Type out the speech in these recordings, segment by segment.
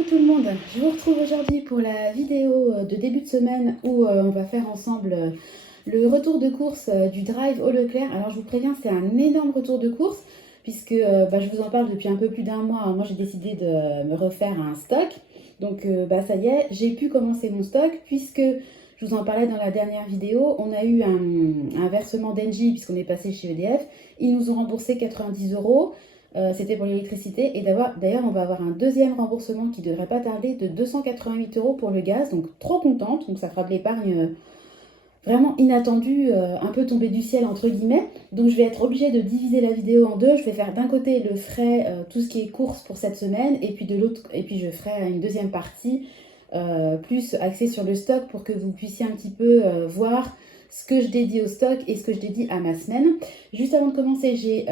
Coucou tout le monde, je vous retrouve aujourd'hui pour la vidéo de début de semaine où on va faire ensemble le retour de course du drive au Leclerc. Alors je vous préviens, c'est un énorme retour de course puisque je vous en parle depuis un peu plus d'un mois. Moi j'ai décidé de me refaire un stock. Donc ça y est, j'ai pu commencer mon stock puisque je vous en parlais dans la dernière vidéo. On a eu un versement d'Engie puisqu'on est passé chez EDF. Ils nous ont remboursé 90 €. C'était pour l'électricité. Et d'ailleurs, on va avoir un deuxième remboursement qui ne devrait pas tarder de 288 € pour le gaz. Donc, trop contente. Donc, ça fera de l'épargne vraiment inattendue, un peu tombée du ciel, entre guillemets. Donc, je vais être obligée de diviser la vidéo en deux. Je vais faire d'un côté le frais, tout ce qui est course pour cette semaine. Et puis, de l'autre, je ferai une deuxième partie plus axée sur le stock pour que vous puissiez un petit peu voir ce que je dédie au stock et ce que je dédie à ma semaine. Juste avant de commencer, j'ai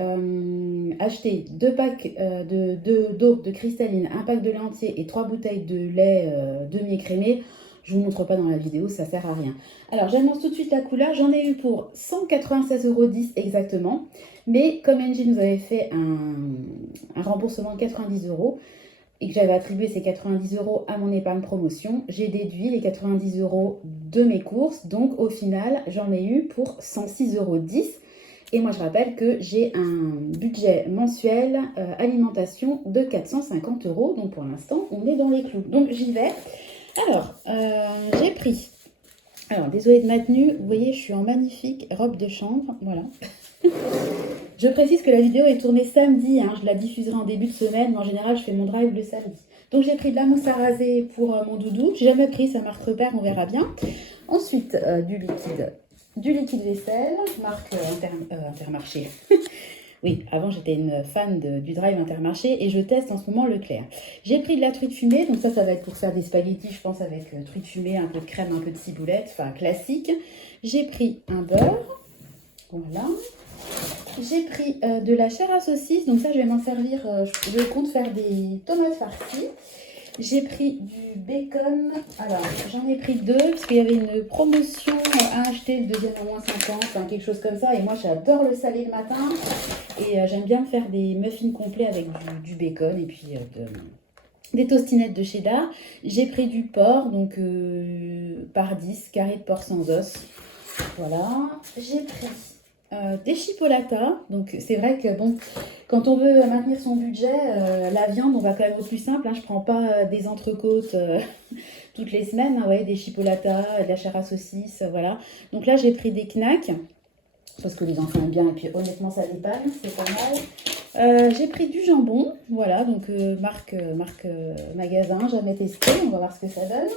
acheté 2 packs d'eau de cristalline, un pack de lait entier et 3 bouteilles de lait demi-écrémé. Je ne vous montre pas dans la vidéo, ça ne sert à rien. Alors, j'annonce tout de suite la couleur. J'en ai eu pour 196,10 € exactement. Mais comme Engie nous avait fait un remboursement de 90 € et que j'avais attribué ces 90 € à mon épargne promotion, j'ai déduit les 90 € de mes courses. Donc, au final, j'en ai eu pour 106,10 €. Et moi, je rappelle que j'ai un budget mensuel alimentation de 450 €. Donc, pour l'instant, on est dans les clous. Donc, j'y vais. Alors, j'ai pris... Alors, désolée de ma tenue. Vous voyez, je suis en magnifique robe de chambre. Voilà. Je précise que la vidéo est tournée samedi. Je la diffuserai en début de semaine. Mais en général, je fais mon drive le samedi. Donc, j'ai pris de la mousse à raser pour mon doudou. J'ai jamais pris sa marque Repère, on verra bien. Ensuite, du liquide vaisselle, marque Intermarché. Oui, avant j'étais une fan du drive Intermarché et je teste en ce moment Leclerc. J'ai pris de la truite fumée, donc ça va être pour faire des spaghettis, je pense, avec truite fumée, un peu de crème, un peu de ciboulette, enfin classique. J'ai pris un beurre, voilà. J'ai pris de la chair à saucisse, donc ça je vais m'en servir, je compte faire des tomates farcies. J'ai pris du bacon, alors j'en ai pris 2 parce qu'il y avait une promotion à acheter, le deuxième à moins 50, enfin, quelque chose comme ça. Et moi j'adore le salé le matin et j'aime bien faire des muffins complets avec du bacon et puis des tostinettes de cheddar. J'ai pris du porc, donc par 10, carré de porc sans os. Voilà, j'ai pris des chipolatas. Donc c'est vrai que bon, quand on veut maintenir son budget, la viande, on va quand même au plus simple. Je prends pas des entrecôtes toutes les semaines. Vous voyez, des chipolatas, de la chair à saucisse, voilà. Donc là, j'ai pris des knacks parce que les enfants aiment bien et puis honnêtement, ça dépanne, c'est pas mal. J'ai pris du jambon, voilà, donc marque magasin, jamais testé, on va voir ce que ça donne.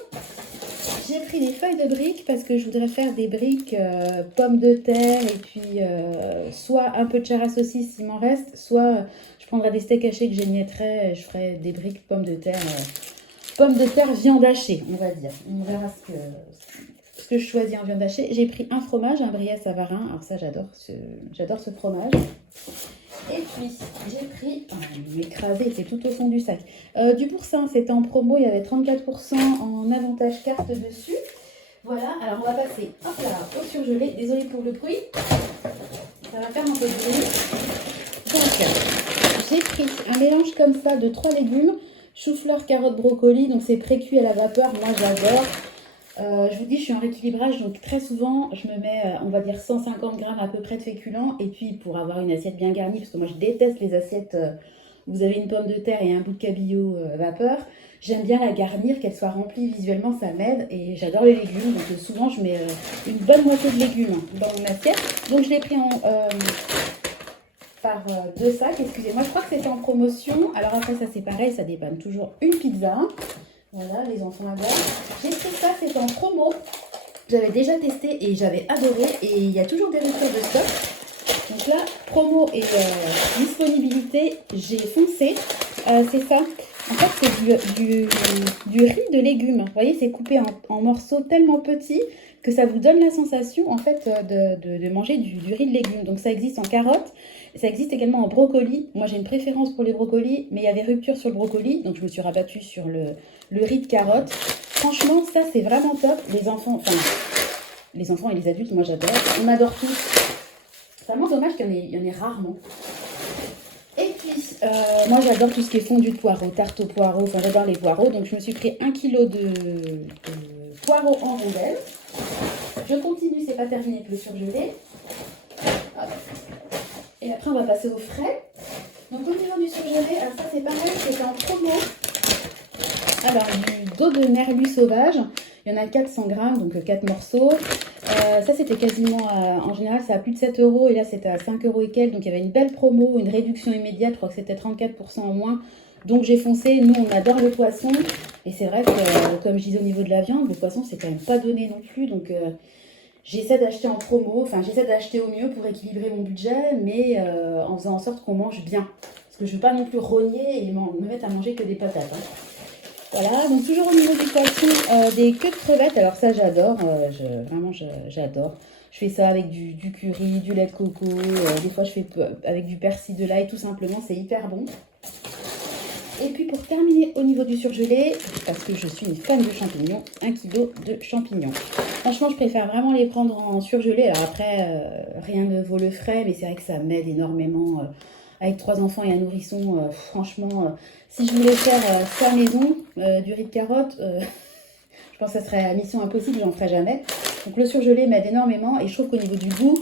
J'ai pris des feuilles de briques parce que je voudrais faire des briques pommes de terre et puis soit un peu de chair à saucisse s'il m'en reste, soit je prendrai des steaks hachés que j'émietterai et je ferai des briques pommes de terre viande hachée, on va dire. On verra ce que je choisis en viande hachée. J'ai pris un fromage, un Brie Savarin, alors ça j'adore ce fromage. Et puis, j'ai pris, l'écrasé, c'est tout au fond du sac. Du boursin, c'était en promo, il y avait 34% en avantage carte dessus. Voilà, alors on va passer au surgelé. Désolée pour le bruit, ça va faire un peu de bruit. Donc, j'ai pris un mélange comme ça de 3 légumes, chou-fleur, carottes, brocoli. Donc, c'est pré-cuit à la vapeur, moi j'adore. Je vous dis, je suis en rééquilibrage, donc très souvent, je me mets, on va dire, 150 g à peu près de féculents. Et puis, pour avoir une assiette bien garnie, parce que moi, je déteste les assiettes où vous avez une pomme de terre et un bout de cabillaud vapeur. J'aime bien la garnir, qu'elle soit remplie visuellement, ça m'aide. Et j'adore les légumes, donc souvent, je mets une bonne moitié de légumes dans mon assiette. Donc, je l'ai pris par 2 sacs, excusez-moi. Je crois que c'était en promotion. Alors après, ça, c'est pareil, ça dépanne toujours une pizza. Voilà, les enfants adorent. J'ai pris ça, c'est en promo. J'avais déjà testé et j'avais adoré. Et il y a toujours des ruptures de stock. Donc là, promo et disponibilité, j'ai foncé. C'est ça. En fait, c'est du riz de légumes. Vous voyez, c'est coupé en morceaux tellement petits que ça vous donne la sensation, en fait, de manger du riz de légumes. Donc ça existe en carottes. Ça existe également en brocoli. Moi, j'ai une préférence pour les brocolis, mais il y avait rupture sur le brocoli. Donc, je me suis rabattue sur le riz de carottes. Franchement, ça, c'est vraiment top. Les enfants et les adultes, moi, j'adore. On adore tous. C'est vraiment dommage qu'il y en ait rarement. Et puis, moi j'adore tout ce qui est fondu de poireaux, tarte aux poireaux, enfin j'adore les poireaux. Donc je me suis pris 1 kg de poireaux en rondelles. Je continue, c'est pas terminé avec le surgelé. Hop. Et après on va passer au frais. Donc au niveau du surgelé, alors ça c'est pareil, c'est en promo. Alors du dos de merlu sauvage, il y en a 400 grammes, donc 4 morceaux. Ça c'était quasiment, en général c'est à plus de 7 euros et là c'était à 5 euros et quelques. Donc il y avait une belle promo, une réduction immédiate, je crois que c'était 34% en moins. Donc j'ai foncé, nous on adore le poisson. Et c'est vrai que comme je disais au niveau de la viande, le poisson c'est quand même pas donné non plus. Donc j'essaie d'acheter en promo, enfin j'essaie d'acheter au mieux pour équilibrer mon budget, mais en faisant en sorte qu'on mange bien. Parce que je veux pas non plus rogner et me mettre à manger que des patates. Hein. Voilà, donc toujours au niveau du poisson, des queues de crevettes. Alors ça j'adore, vraiment j'adore. Je fais ça avec du curry, du lait de coco, des fois je fais avec du persil de l'ail tout simplement, c'est hyper bon. Et puis pour terminer au niveau du surgelé, parce que je suis une fan de champignons, 1 kg de champignons. Franchement je préfère vraiment les prendre en surgelé. Alors après, rien ne vaut le frais, mais c'est vrai que ça m'aide énormément. Avec 3 enfants et un nourrisson, franchement, si je voulais faire ça maison, du riz de carotte, je pense que ça serait mission impossible, j'en ferais jamais. Donc le surgelé m'aide énormément et je trouve qu'au niveau du goût,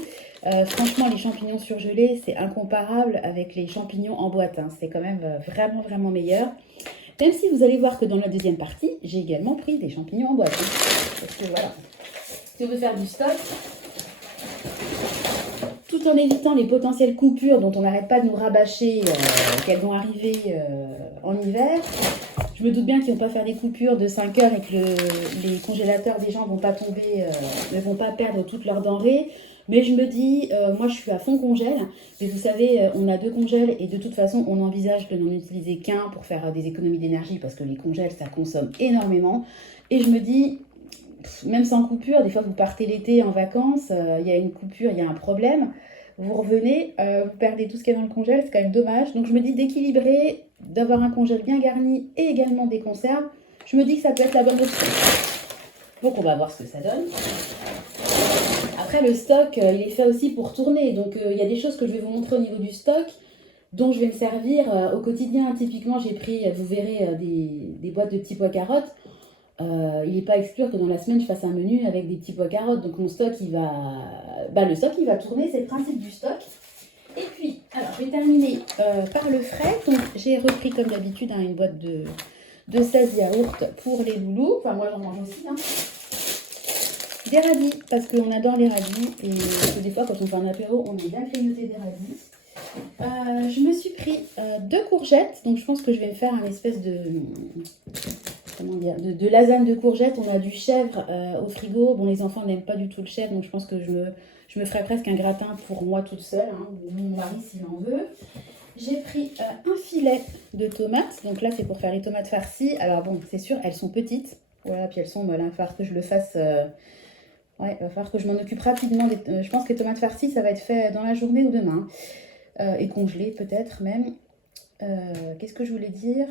franchement les champignons surgelés, c'est incomparable avec les champignons en boîte. Hein. C'est quand même vraiment, vraiment meilleur. Même si vous allez voir que dans la deuxième partie, j'ai également pris des champignons en boîte. Hein. Parce que voilà, si on veut faire du stock, tout en évitant les potentielles coupures dont on n'arrête pas de nous rabâcher qu'elles vont arriver en hiver. Je me doute bien qu'ils ne vont pas faire des coupures de 5 heures et que les congélateurs des gens ne vont pas tomber, ne vont pas perdre toutes leurs denrées. Mais je me dis, moi je suis à fond congèle, mais vous savez, on a 2 congèles et de toute façon on envisage de n'en utiliser qu'un pour faire des économies d'énergie parce que les congèles ça consomme énormément. Et je me dis, même sans coupure, des fois vous partez l'été en vacances, il y a une coupure, il y a un problème, vous revenez, vous perdez tout ce qu'il y a dans le congèle, c'est quand même dommage. Donc je me dis d'équilibrer, d'avoir un congèle bien garni et également des conserves, je me dis que ça peut être la bonne option. Donc on va voir ce que ça donne. Après le stock, il est fait aussi pour tourner, donc il y a des choses que je vais vous montrer au niveau du stock, dont je vais me servir au quotidien. Typiquement j'ai pris, vous verrez, des boîtes de petits pois carottes. Il n'est pas à exclure que dans la semaine, je fasse un menu avec des petits pois carottes. Donc mon stock, il va... le stock, il va tourner, c'est le principe du stock. Et puis, alors, je vais terminer par le frais. Donc j'ai repris, comme d'habitude, une boîte de 16 yaourts pour les loulous. Enfin, moi, j'en mange aussi. Hein. Des radis, parce qu'on adore les radis. Et que des fois, quand on fait un apéro, on est bien grignoté des radis. Je me suis pris 2 courgettes. Donc je pense que je vais me faire un espèce de... Comment dire, de lasagne de courgettes. On a du chèvre au frigo. Bon, les enfants n'aiment pas du tout le chèvre, donc je pense que je me ferai presque un gratin pour moi toute seule, hein, ou mon mari s'il en veut. J'ai pris un filet de tomates. Donc là, c'est pour faire les tomates farcies. Alors bon, c'est sûr, elles sont petites. Voilà, puis elles sont molles. Il va falloir que je le fasse... ouais, il va falloir que je m'en occupe rapidement. Je pense que les tomates farcies, ça va être fait dans la journée ou demain. Et congelées peut-être même. Qu'est-ce que je voulais dire ?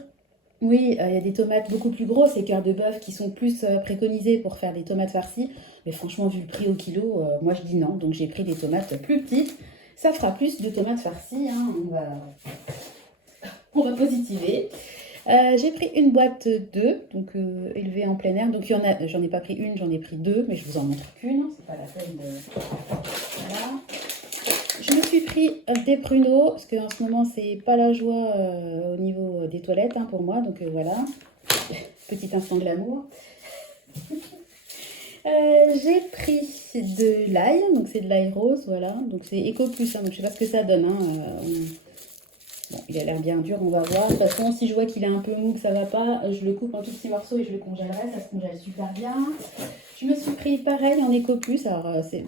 Oui, il y a des tomates beaucoup plus grosses et cœurs de bœuf qui sont plus préconisées pour faire des tomates farcies. Mais franchement, vu le prix au kilo, moi je dis non. Donc j'ai pris des tomates plus petites. Ça fera plus de tomates farcies. Hein. On va positiver. J'ai pris une boîte d'œufs, donc élevée en plein air. Donc j'en ai pas pris une, j'en ai pris 2, mais je vous en montre qu'une. Hein. C'est pas la peine de... Voilà. Je me suis pris des pruneaux, parce qu'en ce moment, c'est pas la joie au niveau des toilettes hein, pour moi. Donc voilà, petit instant de l'amour. J'ai pris de l'ail, donc c'est de l'ail rose, voilà. Donc c'est Eco Plus, hein, donc je sais pas ce que ça donne. Hein. Bon, il a l'air bien dur, on va voir. De toute façon, si je vois qu'il est un peu mou, que ça va pas, je le coupe en tout petits morceaux et je le congèlerai. Ça se congèle super bien. Je me suis pris pareil en Eco Plus. Alors, c'est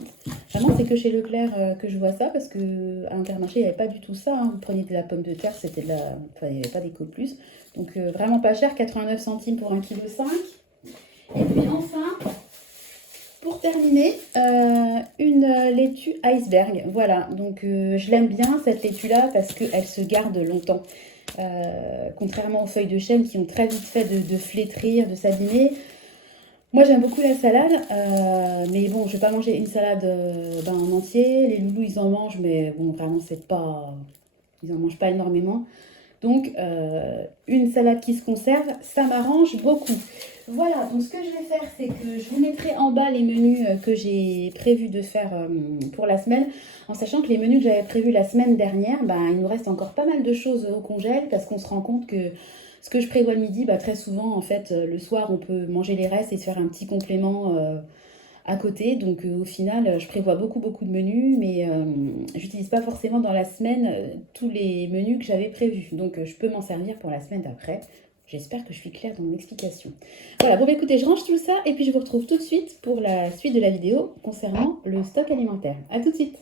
que chez Leclerc que je vois ça parce que à Intermarché, il n'y avait pas du tout ça. Hein. Vous preniez de la pomme de terre, c'était de la... Enfin, il n'y avait pas d'Eco Plus. Donc, vraiment pas cher, 89 centimes pour 1,5 kg. Et puis enfin, pour terminer, une laitue iceberg. Voilà, donc je l'aime bien cette laitue-là parce qu'elle se garde longtemps. Contrairement aux feuilles de chêne qui ont très vite fait de flétrir, de s'abîmer. Moi j'aime beaucoup la salade, mais bon, je vais pas manger une salade en entier. Les loulous ils en mangent, mais bon, vraiment c'est pas... Ils en mangent pas énormément. Donc, une salade qui se conserve, ça m'arrange beaucoup. Voilà, donc ce que je vais faire, c'est que je vous mettrai en bas les menus que j'ai prévu de faire pour la semaine, en sachant que les menus que j'avais prévus la semaine dernière, ben, il nous reste encore pas mal de choses au congèle, parce qu'on se rend compte que ce que je prévois le midi, bah, très souvent, en fait, le soir, on peut manger les restes et se faire un petit complément à côté. Donc au final, je prévois beaucoup de menus, mais j'utilise pas forcément dans la semaine tous les menus que j'avais prévus. Donc je peux m'en servir pour la semaine d'après. J'espère que je suis claire dans mon explication. Voilà, bon bah, écoutez, je range tout ça et puis je vous retrouve tout de suite pour la suite de la vidéo concernant le stock alimentaire. A tout de suite.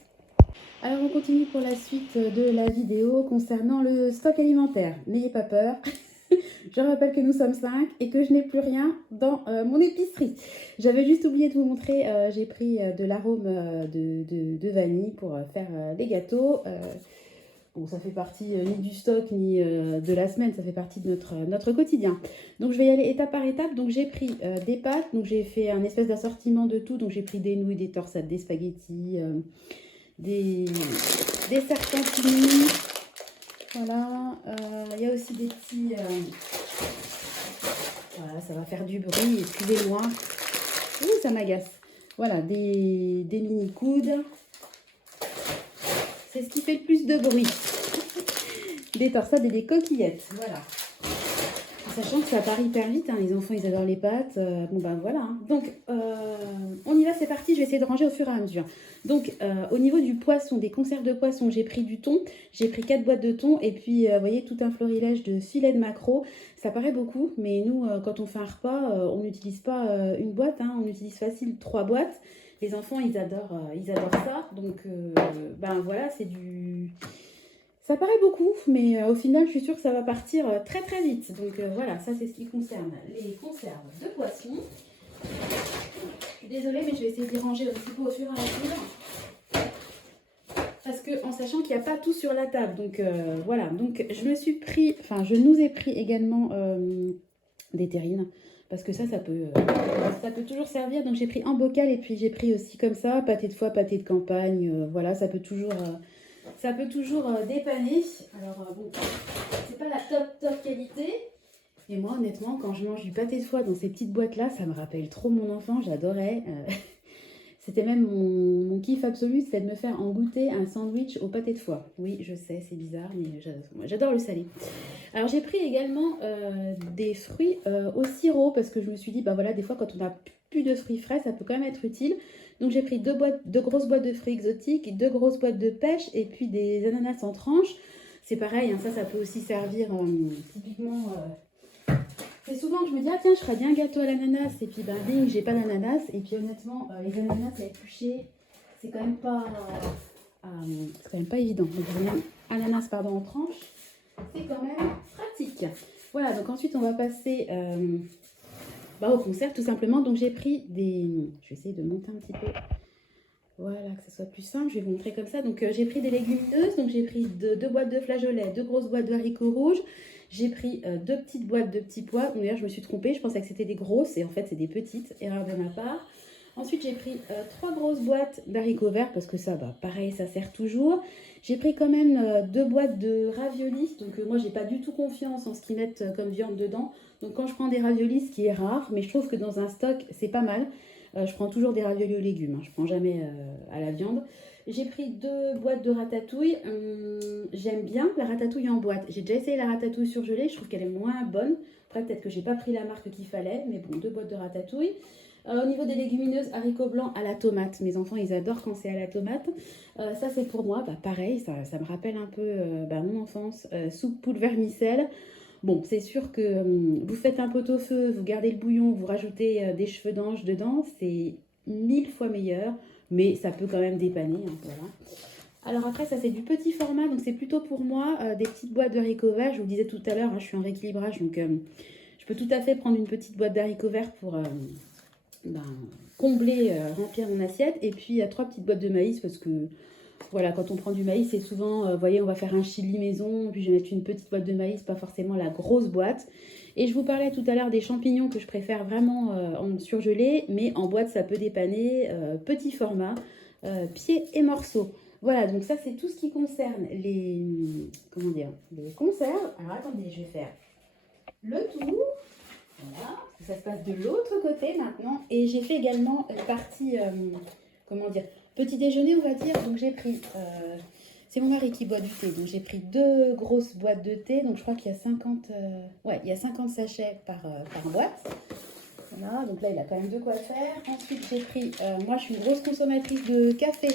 Alors on continue pour la suite de la vidéo concernant le stock alimentaire. N'ayez pas peur. Je rappelle que nous sommes 5 et que je n'ai plus rien dans mon épicerie. J'avais juste oublié de vous montrer, j'ai pris de l'arôme de vanille pour faire les gâteaux. Bon, ça fait partie ni du stock ni de la semaine, ça fait partie de notre quotidien. Donc je vais y aller étape par étape. Donc j'ai pris des pâtes, donc j'ai fait un espèce d'assortiment de tout. Donc j'ai pris des nouilles, des torsades, des spaghettis, des serpentines. Voilà, il y a aussi des petits... voilà, ça va faire du bruit, excusez-moi. Ouh, ça m'agace. Voilà, des mini coudes. C'est ce qui fait le plus de bruit. Des torsades et des coquillettes, voilà. Sachant que ça part hyper vite, hein. Les enfants ils adorent les pâtes, bon ben voilà. Hein. Donc on y va, c'est parti, je vais essayer de ranger au fur et à mesure. Donc au niveau du poisson, des conserves de poisson, j'ai pris du thon, j'ai pris 4 boîtes de thon et puis vous voyez tout un florilège de filets de maquereau. Ça paraît beaucoup, mais nous quand on fait un repas, on n'utilise pas une boîte, hein, on utilise facile 3 boîtes. Les enfants ils adorent ça, donc ben voilà, c'est du... Ça paraît beaucoup, mais au final, je suis sûre que ça va partir très vite. Donc voilà, ça c'est ce qui concerne les conserves de poisson. Je suis désolée, mais je vais essayer de les ranger un petit peu au fur et à mesure. Parce que en sachant qu'il n'y a pas tout sur la table. Donc voilà, donc je nous ai pris également des terrines. Parce que ça peut toujours servir. Donc j'ai pris en bocal et puis j'ai pris aussi comme ça, pâté de foie, pâté de campagne. Voilà, ça peut toujours... dépanner. Alors bon, c'est pas la top qualité. Et moi honnêtement, quand je mange du pâté de foie dans ces petites boîtes là, ça me rappelle trop mon enfant, j'adorais. C'était même mon kiff absolu, c'était de me faire en goûter un sandwich au pâté de foie. Oui, je sais, c'est bizarre, mais j'adore le salé. Alors j'ai pris également des fruits au sirop parce que je me suis dit, bah voilà, des fois quand on n'a plus de fruits frais, ça peut quand même être utile. Donc j'ai pris deux grosses boîtes de fruits exotiques, 2 grosses boîtes de pêche et puis des ananas en tranches. C'est pareil, hein, ça peut aussi servir typiquement... C'est souvent que je me dis, ah tiens, je ferais bien un gâteau à l'ananas et puis ben bing, j'ai pas d'ananas. Et puis honnêtement, les ananas à éplucher, c'est quand même pas évident. Donc ananas en tranches, c'est quand même pratique. Voilà, donc ensuite on va passer... au concert tout simplement. Donc j'ai pris des... Je vais essayer de monter un petit peu. Voilà, que ça soit plus simple. Je vais vous montrer comme ça. Donc j'ai pris des légumineuses. Donc j'ai pris 2 boîtes de flageolets, 2 grosses boîtes de haricots rouges. J'ai pris 2 petites boîtes de petits pois. D'ailleurs je me suis trompée. Je pensais que c'était des grosses et en fait c'est des petites. Erreur de ma part. Ensuite j'ai pris 3 grosses boîtes d'haricots verts parce que ça, pareil, ça sert toujours. J'ai pris quand même 2 boîtes de raviolis. Donc moi j'ai pas du tout confiance en ce qu'ils mettent comme viande dedans. Donc quand je prends des raviolis, ce qui est rare, mais je trouve que dans un stock c'est pas mal. Je prends toujours des raviolis aux légumes, hein. Je prends jamais à la viande. J'ai pris 2 boîtes de ratatouille. J'aime bien la ratatouille en boîte. J'ai déjà essayé la ratatouille surgelée, je trouve qu'elle est moins bonne. Après peut-être que j'ai pas pris la marque qu'il fallait, mais bon, 2 boîtes de ratatouille. Au niveau des légumineuses, haricots blancs à la tomate. Mes enfants, ils adorent quand c'est à la tomate. Ça, c'est pour moi. Pareil, ça me rappelle un peu mon enfance. Soupe poule vermicelle. Bon, c'est sûr que vous faites un pot-au-feu, vous gardez le bouillon, vous rajoutez des cheveux d'ange dedans. C'est 1000 fois meilleur, mais ça peut quand même dépanner. Hein, voilà. Alors après, ça c'est du petit format, donc c'est plutôt pour moi des petites boîtes de haricots verts. Je vous disais tout à l'heure, hein, je suis en rééquilibrage, donc je peux tout à fait prendre une petite boîte d'haricots verts pour combler, remplir mon assiette. Et puis il y a 3 petites boîtes de maïs parce que voilà, quand on prend du maïs, c'est souvent, vous voyez, on va faire un chili maison, puis je vais mettre une petite boîte de maïs, pas forcément la grosse boîte. Et je vous parlais tout à l'heure des champignons que je préfère vraiment en surgelé, mais en boîte ça peut dépanner, petit format, pieds et morceaux. Voilà, donc ça c'est tout ce qui concerne les, comment dire, les conserves. Alors attendez, je vais faire le tour. Voilà, ça se passe de l'autre côté maintenant. Et j'ai fait également une partie, comment dire, petit déjeuner on va dire. Donc j'ai pris, c'est mon mari qui boit du thé. Donc j'ai pris 2 grosses boîtes de thé. Donc je crois qu'il y a 50, ouais, il y a 50 sachets par boîte. Voilà, donc là il a quand même de quoi faire. Ensuite j'ai pris, moi je suis une grosse consommatrice de café.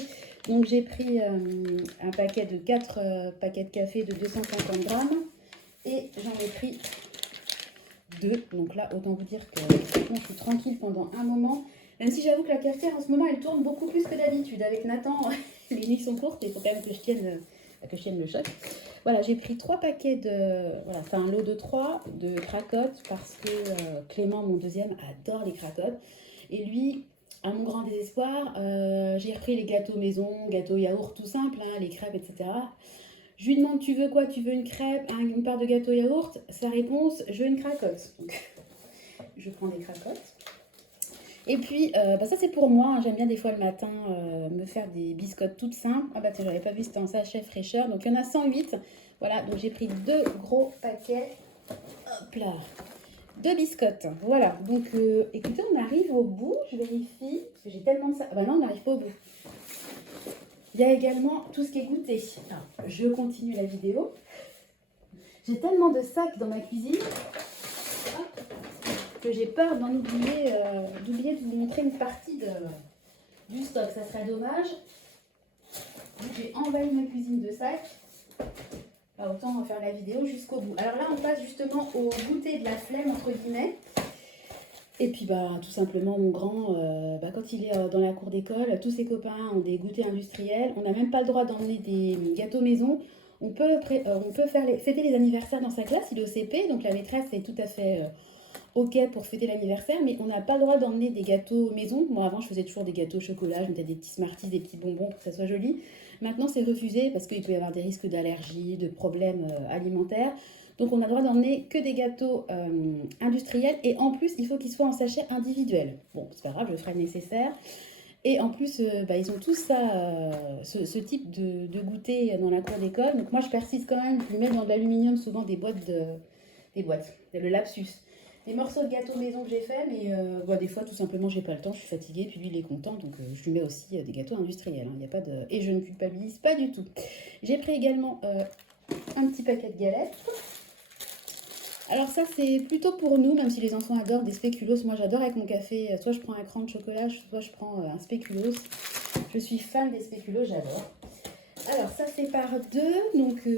Donc j'ai pris un paquet de 4 paquets de café de 250 grammes. Et j'en ai pris 2. Donc là, autant vous dire que franchement, je suis tranquille pendant un moment. Même si j'avoue que la cafetière en ce moment, elle tourne beaucoup plus que d'habitude. Avec Nathan, les nuits sont courtes et il faut quand même que je tienne le choc. Voilà, j'ai pris 3 paquets de... Voilà, c'est un lot de 3 de cracottes parce que Clément, mon deuxième, adore les cracottes. Et lui, à mon grand désespoir, j'ai repris les gâteaux maison, gâteaux yaourt tout simple, hein, les crêpes, etc. Je lui demande, tu veux quoi? Tu veux une crêpe, une part de gâteau yaourt? Sa réponse, je veux une cracotte. Donc, je prends des cracottes. Et puis, ça c'est pour moi, hein. J'aime bien des fois le matin me faire des biscottes toutes simples. Ah bah tiens, j'avais pas vu, c'était en sachet fraîcheur. Donc il y en a 108. Voilà, donc j'ai pris 2 gros paquets. Hop là, de biscottes. Voilà, donc écoutez, on arrive au bout. Je vérifie, parce que j'ai tellement de ça. Ah bah non, on n'arrive pas au bout. Il y a également tout ce qui est goûté. Alors, je continue la vidéo. J'ai tellement de sacs dans ma cuisine que j'ai peur d'oublier de vous montrer une partie du stock. Ça serait dommage. Donc j'ai envahi ma cuisine de sacs. Bah, autant faire la vidéo jusqu'au bout. Alors là, on passe justement au goûter de la flemme, entre guillemets. Et puis bah tout simplement mon grand, quand il est dans la cour d'école, tous ses copains ont des goûters industriels. On n'a même pas le droit d'emmener des gâteaux maison. On peut fêter les anniversaires dans sa classe, il est au CP, donc la maîtresse est tout à fait ok pour fêter l'anniversaire, mais on n'a pas le droit d'emmener des gâteaux maison. Moi avant je faisais toujours des gâteaux au chocolat, je mettais des petits Smarties, des petits bonbons pour que ça soit joli. Maintenant c'est refusé parce qu'il peut y avoir des risques d'allergie, de problèmes alimentaires. Donc on a le droit d'emmener que des gâteaux industriels et en plus il faut qu'ils soient en sachet individuel. Bon c'est pas grave, je ferai le nécessaire. Et en plus ils ont tous ça, ce type de goûter dans la cour d'école. Donc moi je persiste quand même, je lui mets dans de l'aluminium souvent des boîtes, le lapsus. Des morceaux de gâteau maison que j'ai fait, mais des fois tout simplement j'ai pas le temps, je suis fatiguée, puis lui il est content, donc je lui mets aussi des gâteaux industriels. Hein, y a pas de... Et je ne culpabilise pas du tout. J'ai pris également un petit paquet de galettes. Alors ça c'est plutôt pour nous, même si les enfants adorent des spéculoos. Moi j'adore avec mon café, soit je prends un cran de chocolat, soit je prends un spéculoos. Je suis fan des spéculoos, j'adore. Alors ça c'est par 2, donc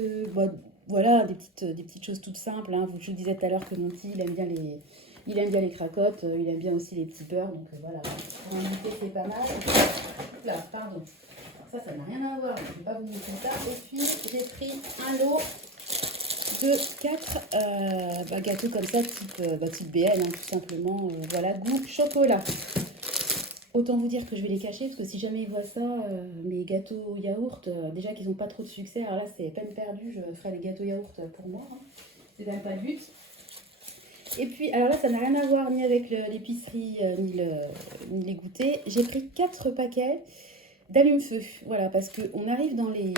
voilà des petites choses toutes simples. Hein. Je le disais tout à l'heure que mon petit il aime bien les cracottes, il aime bien aussi les petits beurres, donc voilà. Pour un goûter c'est pas mal. Là, pardon. Alors ça n'a rien à voir, je ne vais pas vous montrer ça. Et puis j'ai pris un lot de 4 gâteaux comme ça, type BL, hein, tout simplement. Voilà, goût chocolat. Autant vous dire que je vais les cacher, parce que si jamais ils voient ça, mes gâteaux yaourt, déjà qu'ils n'ont pas trop de succès, alors là c'est peine perdue, je ferai les gâteaux yaourt pour moi. Hein. C'est même pas le but. Et puis, alors là ça n'a rien à voir ni avec l'épicerie, ni les goûters. J'ai pris 4 paquets d'allume-feu, voilà, parce qu'on arrive dans les...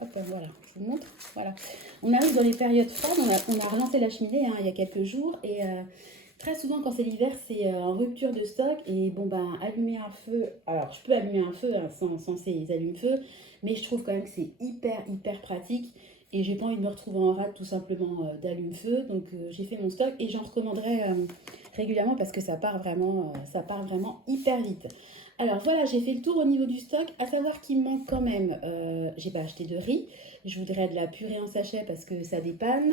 Hop, voilà, je vous montre, voilà. On arrive dans les périodes froides, on a relancé la cheminée hein, il y a quelques jours, et... très souvent, quand c'est l'hiver, c'est en rupture de stock. Et bon, allumer un feu. Alors, je peux allumer un feu hein, sans ces allume-feu, mais je trouve quand même que c'est hyper pratique. Et j'ai pas envie de me retrouver en rade tout simplement d'allume-feu. Donc, j'ai fait mon stock et j'en recommanderai régulièrement parce que ça part vraiment hyper vite. Alors voilà, j'ai fait le tour au niveau du stock. À savoir qu'il me manque quand même. J'ai pas acheté de riz. Je voudrais de la purée en sachet parce que ça dépanne.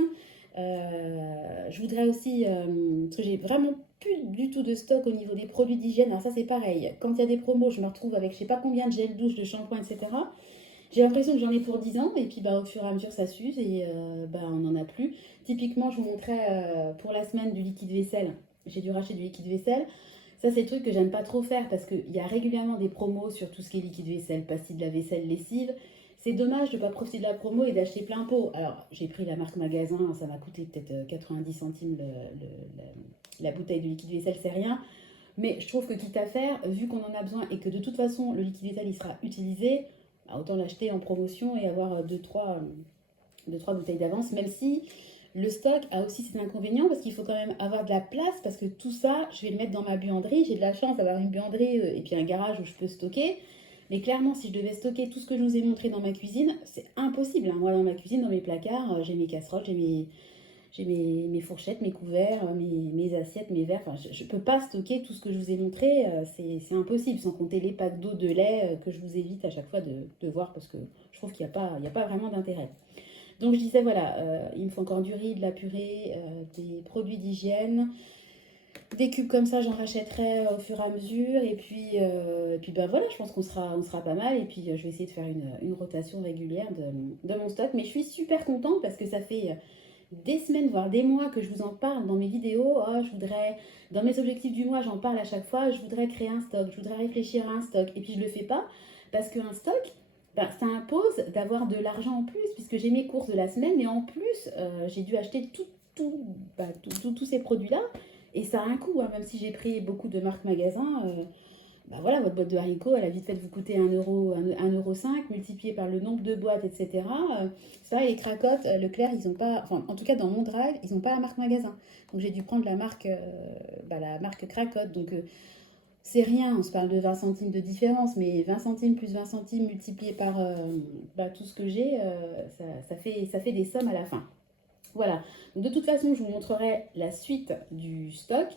Je voudrais aussi, parce que j'ai vraiment plus du tout de stock au niveau des produits d'hygiène. Alors ça c'est pareil, quand il y a des promos, je me retrouve avec je sais pas combien de gel douche, de shampoing, etc. J'ai l'impression que j'en ai pour 10 ans et puis au fur et à mesure ça s'use et on n'en a plus. Typiquement, je vous montrais pour la semaine du liquide vaisselle. J'ai dû racheter du liquide vaisselle. Ça c'est le truc que j'aime pas trop faire parce qu'il y a régulièrement des promos sur tout ce qui est liquide vaisselle, pastille de la vaisselle, lessive. C'est dommage de ne pas profiter de la promo et d'acheter plein pot. Alors, j'ai pris la marque magasin, ça m'a coûté peut-être 90 centimes la bouteille de liquide vaisselle, c'est rien. Mais je trouve que quitte à faire, vu qu'on en a besoin et que de toute façon le liquide vaisselle il sera utilisé, autant l'acheter en promotion et avoir deux, trois bouteilles d'avance, même si le stock a aussi ses inconvénients parce qu'il faut quand même avoir de la place parce que tout ça, je vais le mettre dans ma buanderie. J'ai de la chance d'avoir une buanderie et puis un garage où je peux stocker. Mais clairement, si je devais stocker tout ce que je vous ai montré dans ma cuisine, c'est impossible, hein. Moi, dans ma cuisine, dans mes placards, j'ai mes casseroles, mes fourchettes, mes couverts, mes assiettes, mes verres. Enfin, je ne peux pas stocker tout ce que je vous ai montré. C'est impossible, sans compter les packs d'eau, de lait que je vous évite à chaque fois de voir parce que je trouve qu'il n'y a pas vraiment d'intérêt. Donc je disais, voilà, il me faut encore du riz, de la purée, des produits d'hygiène. Des cubes comme ça, j'en rachèterai au fur et à mesure. Et puis ben voilà, je pense on sera pas mal. Et puis je vais essayer de faire une rotation régulière de mon stock. Mais je suis super contente parce que ça fait des semaines, voire des mois que je vous en parle dans mes vidéos. Oh, dans mes objectifs du mois, j'en parle à chaque fois. Je voudrais créer un stock, je voudrais réfléchir à un stock. Et puis je le fais pas parce qu'un stock, ben, ça impose d'avoir de l'argent en plus, puisque j'ai mes courses de la semaine, mais en plus, j'ai dû acheter tous ces produits-là. Et ça a un coût, hein, même si j'ai pris beaucoup de marques magasins. Bah voilà, votre boîte de haricots, elle a vite fait de vous coûter 1,5 € multiplié par le nombre de boîtes, etc. Ça, les cracottes, Leclerc, ils n'ont pas, enfin, en tout cas dans mon drive, ils n'ont pas la marque magasin. Donc j'ai dû prendre la marque cracotte. Donc c'est rien, on se parle de 20 centimes de différence, mais 20 centimes plus 20 centimes multiplié par tout ce que j'ai, ça fait des sommes à la fin. Voilà, donc de toute façon, je vous montrerai la suite du stock.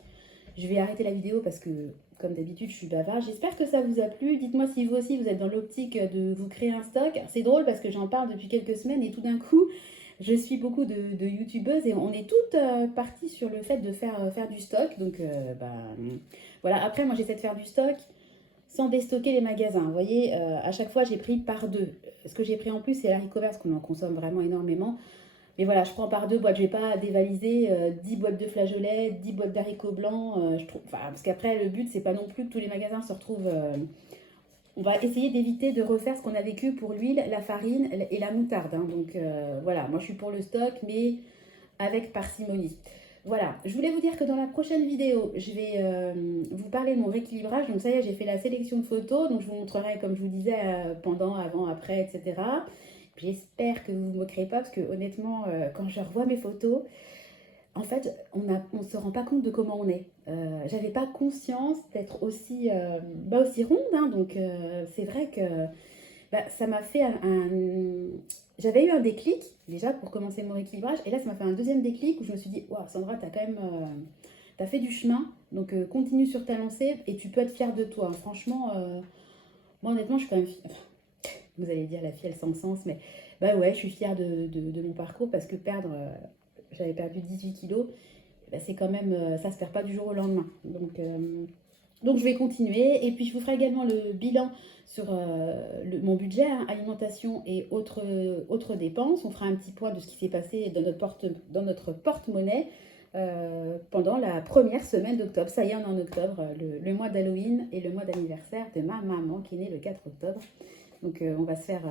Je vais arrêter la vidéo parce que, comme d'habitude, je suis bavarde. J'espère que ça vous a plu. Dites-moi si vous aussi, vous êtes dans l'optique de vous créer un stock. C'est drôle parce que j'en parle depuis quelques semaines et tout d'un coup, je suis beaucoup de youtubeuses et on est toutes parties sur le fait de faire du stock. Donc, voilà. Après, moi, j'essaie de faire du stock sans déstocker les magasins. Vous voyez, à chaque fois, j'ai pris par deux. Ce que j'ai pris en plus, c'est l'haricot vert parce qu'on en consomme vraiment énormément. Mais voilà, je prends par deux boîtes. Je ne vais pas dévaliser 10 boîtes de flageolets, 10 boîtes d'haricots blancs. Parce qu'après, le but, c'est pas non plus que tous les magasins se retrouvent. On va essayer d'éviter de refaire ce qu'on a vécu pour l'huile, la farine et la moutarde, hein. Donc voilà, moi je suis pour le stock, mais avec parcimonie. Voilà, je voulais vous dire que dans la prochaine vidéo, je vais vous parler de mon rééquilibrage. Donc ça y est, j'ai fait la sélection de photos. Donc je vous montrerai, comme je vous disais, pendant, avant, après, etc. J'espère que vous ne vous moquerez pas parce que honnêtement, quand je revois mes photos, en fait, on ne se rend pas compte de comment on est. J'avais pas conscience d'être aussi ronde, hein, donc c'est vrai que ça m'a fait J'avais eu un déclic déjà pour commencer mon rééquilibrage et là ça m'a fait un deuxième déclic où je me suis dit, waouh Sandra, t'as quand même t'as fait du chemin, donc continue sur ta lancée et tu peux être fière de toi, hein. Franchement, moi honnêtement, je suis quand même vous allez dire la fille elle sans sens, mais bah ouais, je suis fière de mon parcours parce que j'avais perdu 18 kilos, bah c'est quand même, ça se perd pas du jour au lendemain. Donc je vais continuer et puis je vous ferai également le bilan sur mon budget, hein, alimentation et autres dépenses. On fera un petit point de ce qui s'est passé dans notre porte-monnaie pendant la première semaine d'octobre. Ça y est, on est en octobre, le mois d'Halloween et le mois d'anniversaire de ma maman qui est née le 4 octobre. Donc on va se faire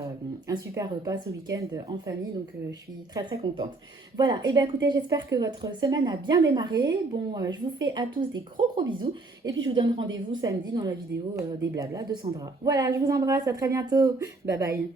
un super repas ce week-end en famille, donc je suis très très contente. Voilà, et bien écoutez, j'espère que votre semaine a bien démarré. Bon, je vous fais à tous des gros gros bisous, et puis je vous donne rendez-vous samedi dans la vidéo des blablas de Sandra. Voilà, je vous embrasse, à très bientôt, bye bye.